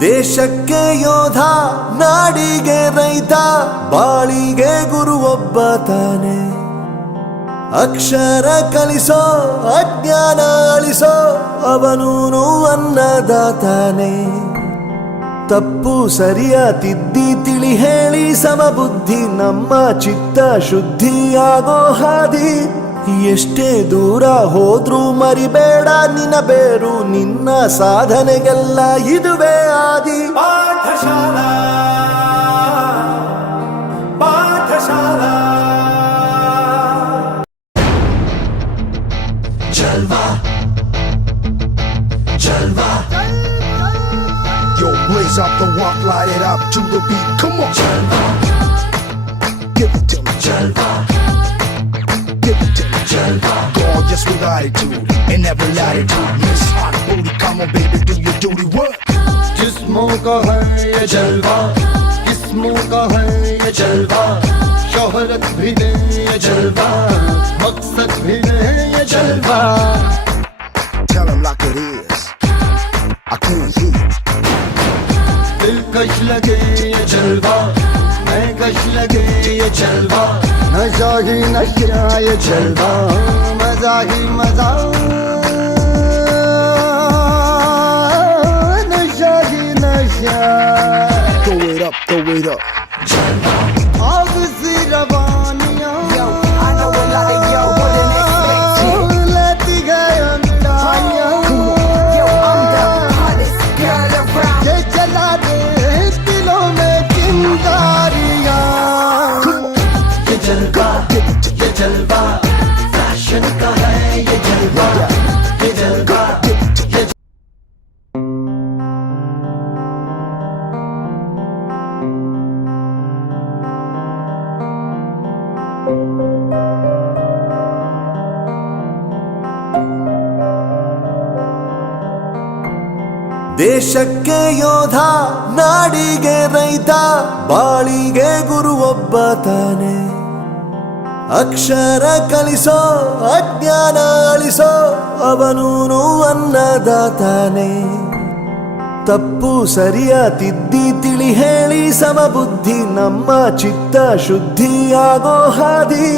ದೇಶಕ್ಕೆ ಯೋಧ, ನಾಡಿಗೆ ರೈತ, ಬಾಳಿಗೆ ಗುರು ಒಬ್ಬ ತಾನೆ. ಅಕ್ಷರ ಕಲಿಸೋ, ಅಜ್ಞಾನ ಅಳಿಸೋ, ಅವನೂನು ಅನ್ನದಾತಾನೆ. ತಪ್ಪು ಸರಿಯ ತಿದ್ದಿ ತಿಳಿ ಹೇಳಿ ಸಮಬುದ್ಧಿ ನಮ್ಮ ಚಿತ್ತ ಶುದ್ಧಿಯಾಗೋ ಹಾದಿ. ಎಷ್ಟೇ ದೂರ ಹೋದ್ರೂ ಮರಿಬೇಡ ನಿನ್ನ ಬೇರು, ನಿನ್ನ ಸಾಧನೆಗೆಲ್ಲ ಇದುವೇ ಆದಿ. Pathshala Pathshala ಜಲ್ವಾ ಜಲ್ವಾ. Yo, blaze up the walk, light it up to the beat. Come on, ಜಲ್ವಾ give it to me. ಜಲ್ವಾ Give it to me. ಜಲ್ವಾ. Gorgeous with attitude in every latitude. Miss Hot Booty, come on, baby, do your duty. Work. जिस्मों का है ये जलवा, किस्मों का है ये जलवा. शोहरत भी दे ये जलवा, मकसद भी दे ये जलवा. Tell 'em like it is. I can't hear. दिलकश लगे ये जलवा, मैं कश लगे ये जलवा. नशा ही नशा ये जलवा, मजा ही मजा. नशा ही नशा. Throw it up, throw it up. जलवा. आग सी रवानियां. Yo, I know a lot of yo wouldn't expect it. लेती गए अंडाइयां. Yo, I'm the hottest girl around. ये जला दे दिलों में चिंगारियां. ये जलवा, ये जलवा, फैशन का है ये जलवा. ये जलवा, ये ದೇಶಕ್ಕೆ ಯೋಧ, ನಾಡಿಗೆ ರೈತ, ಬಾಳಿಗೆ ಗುರು ಒಬ್ಬ ತಾನೆ. ಅಕ್ಷರ ಕಲಿಸೋ, ಅಜ್ಞಾನ ಅಳಿಸೋ, ಅವನೂನು ಅನ್ನದಾತಾನೆ. ತಪ್ಪು ಸರಿಯ ತಿದ್ದಿ ತಿಳಿ ಹೇಳಿ ಸಮಬುದ್ಧಿ ನಮ್ಮ ಚಿತ್ತ ಶುದ್ಧಿಯಾಗೋ ಹಾದಿ.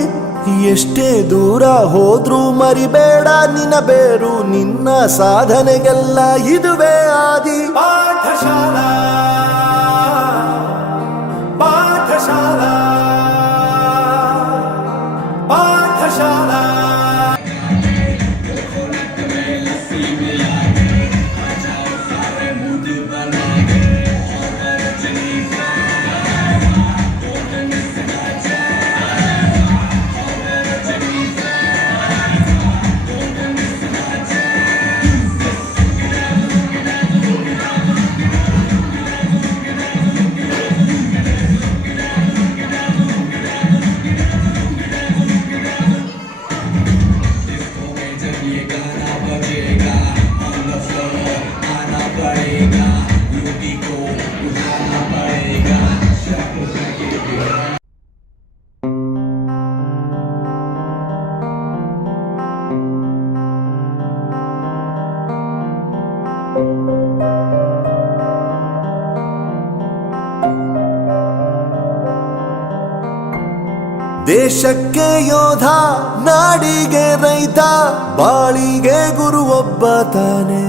ಎಷ್ಟೇ ದೂರ ಹೋದ್ರೂ ಮರಿಬೇಡ ನಿನ್ನ ಬೇರು, ನಿನ್ನ ಸಾಧನೆಗೆಲ್ಲ ಇದುವೇ ಆದಿ. ಪಾಠಶಾಲಾ ಪಾಠಶಾಲಾ ಪಾಠಶಾಲಾ. ದೇಶಕ್ಕೆ ಯೋಧ, ನಾಡಿಗೆ ರೈತ, ಬಾಳಿಗೆ ಗುರು ಒಬ್ಬ ತಾನೆ.